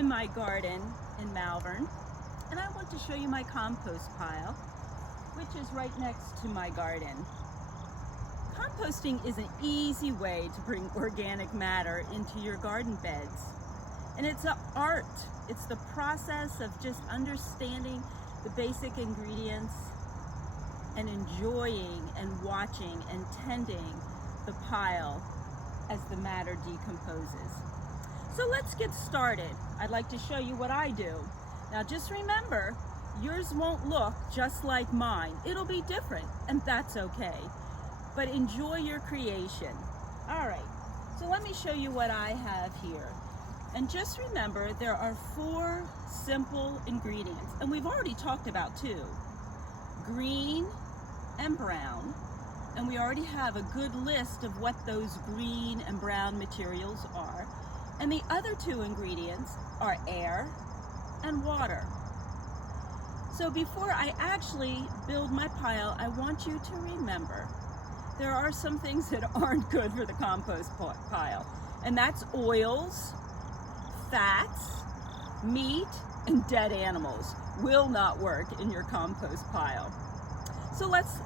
in my garden in Malvern, and I want to show you my compost pile, which is right next to my garden. Composting is an easy way to bring organic matter into your garden beds. And it's an art. It's the process of just understanding the basic ingredients and enjoying and watching and tending the pile as the matter decomposes. So let's get started. I'd like to show you what I do. Now just remember, yours won't look just like mine. It'll be different, and that's okay. But enjoy your creation. All right, so let me show you what I have here. And just remember, there are 4 simple ingredients, and we've already talked about 2, green and brown. And we already have a good list of what those green and brown materials are. And the other 2 ingredients are air and water. So before I actually build my pile, I want you to remember there are some things that aren't good for the compost pile. And that's oils, fats, meat, and dead animals will not work in your compost pile. So let's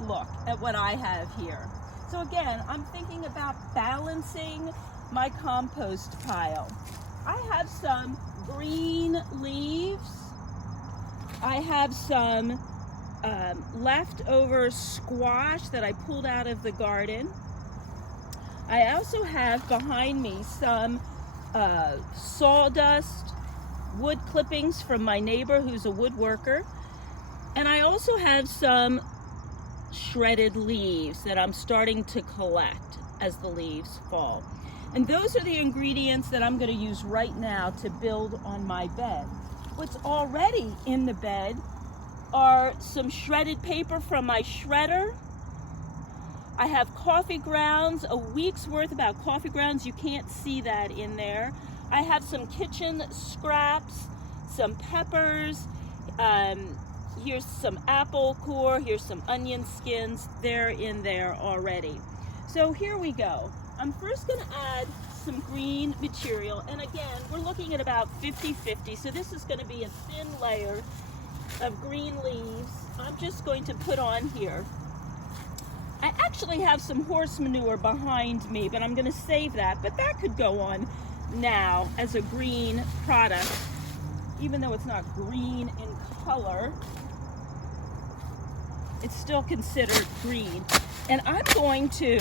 look at what I have here. So again, I'm thinking about balancing my compost pile. I have some green leaves. I have some leftover squash that I pulled out of the garden. I also have behind me some sawdust wood clippings from my neighbor who's a woodworker. And I also have some shredded leaves that I'm starting to collect as the leaves fall. And those are the ingredients that I'm going to use right now to build on my bed. What's already in the bed are some shredded paper from my shredder. I have coffee grounds, a week's worth about coffee grounds. You can't see that in there. I have some kitchen scraps, some peppers, here's some apple core, here's some onion skins. They're in there already. So here we go. I'm first going to add some green material, and again, we're looking at about 50-50, so this is going to be a thin layer of green leaves. I'm just going to put on here. I actually have some horse manure behind me, but I'm going to save that, but that could go on now as a green product, even though it's not green in color. It's still considered green. And I'm going to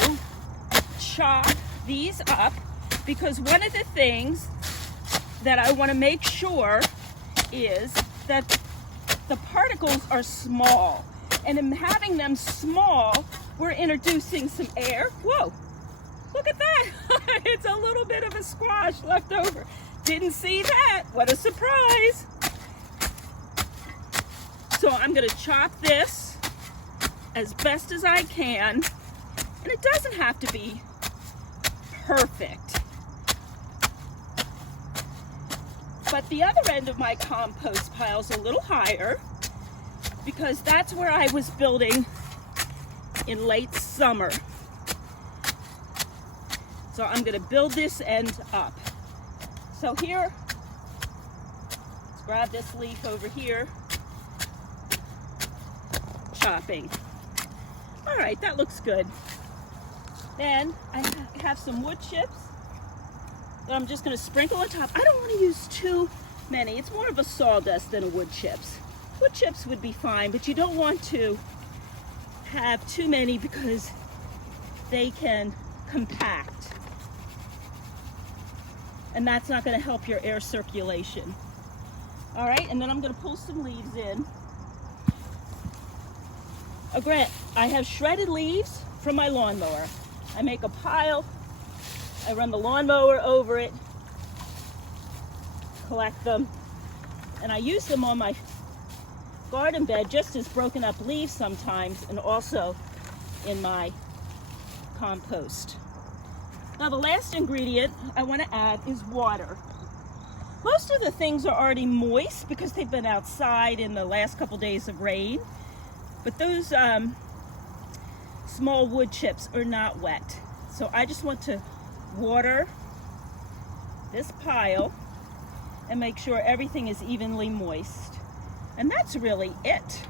chop these up because one of the things that I want to make sure is that the particles are small. And in having them small, we're introducing some air. Whoa, look at that. It's a little bit of a squash left over. Didn't see that. What a surprise. So I'm going to chop this as best as I can. And it doesn't have to be perfect. But the other end of my compost pile is a little higher because that's where I was building in late summer. So I'm going to build this end up. So here, let's grab this leaf over here. Chopping. All right, that looks good. Then I have some wood chips that I'm just going to sprinkle on top. I don't want to use too many. It's more of a sawdust than a wood chips. Wood chips would be fine, but you don't want to have too many because they can compact. And that's not going to help your air circulation. All right, and then I'm going to pull some leaves in. Oh, Grant, I have shredded leaves from my lawnmower. I make a pile, I run the lawnmower over it, collect them, and I use them on my garden bed just as broken up leaves sometimes, and also in my compost. Now the last ingredient I want to add is water. Most of the things are already moist because they've been outside in the last couple days of rain, but those small wood chips are not wet. So I just want to water this pile and make sure everything is evenly moist. And that's really it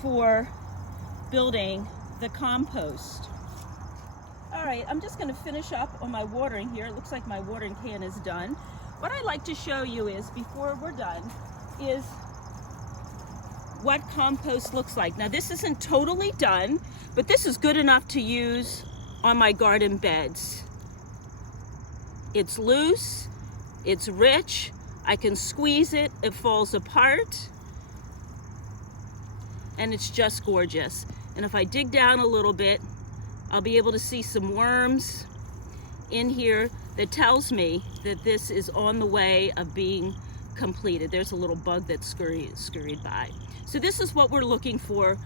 for building the compost. All right, I'm just going to finish up on my watering here. It looks like my watering can is done. What I'd like to show you is, before we're done, is what compost looks like. Now, this isn't totally done, but this is good enough to use on my garden beds. It's loose, it's rich, I can squeeze it, it falls apart, and it's just gorgeous. And if I dig down a little bit, I'll be able to see some worms in here that tells me that this is on the way of being completed. There's a little bug that scurried by. So this is what we're looking for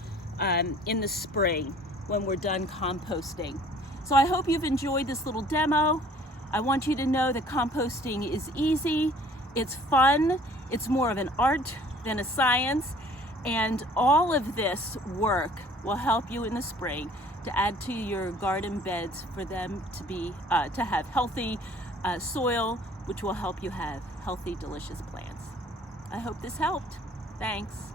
in the spring when we're done composting. So I hope you've enjoyed this little demo. I want you to know that composting is easy, it's fun, it's more of an art than a science, and all of this work will help you in the spring to add to your garden beds for them to be to have healthy soil, which will help you have healthy, delicious plants. I hope this helped. Thanks.